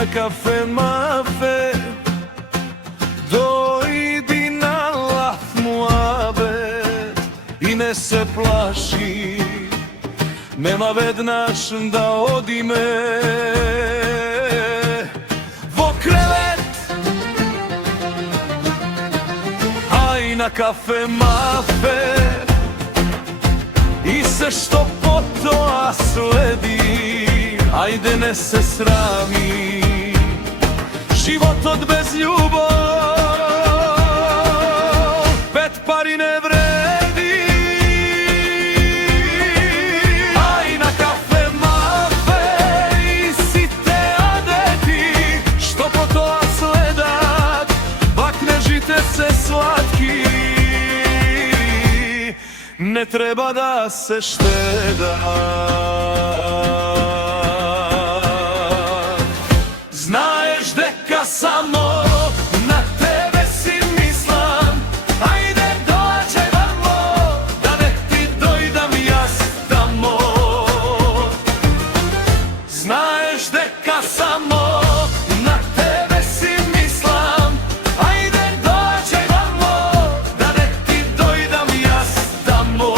na kafe mafe, dojdi na laf muhabet i ne se plaši, nema vednaš da odi me vo krevet, aj na kafe mafe i se što potoa sledi, ajde ne se srami, život od bez ljubov, pet pari ne vredi. Aj na kafe mafe i site adeti, što potoa sledat, bakne žite se slatki, ne treba da se šteda. Znaješ deka samo na tebe si mislim, ajde dođaj vamo, da nek ti dojdam jas tamo. Znaješ deka samo na tebe si mislim, ajde dođaj vamo, da nek ti dojdam jas tamo.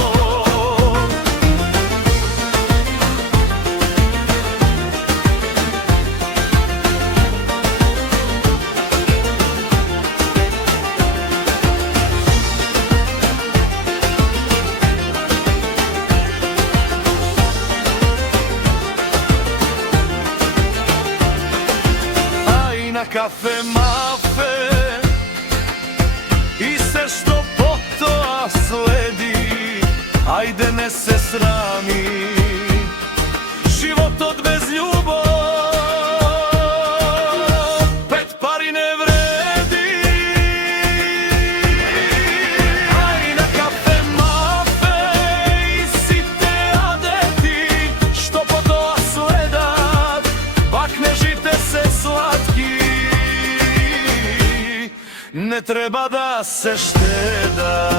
Na kafe mafe i se što potoa sledi, ajde ne se srami, život od bez ljubov, pet pari ne vredi. Aj na kafe mafe i site adeti, što potoa sledat, bakne žite se slatki, ne treba da se šteda.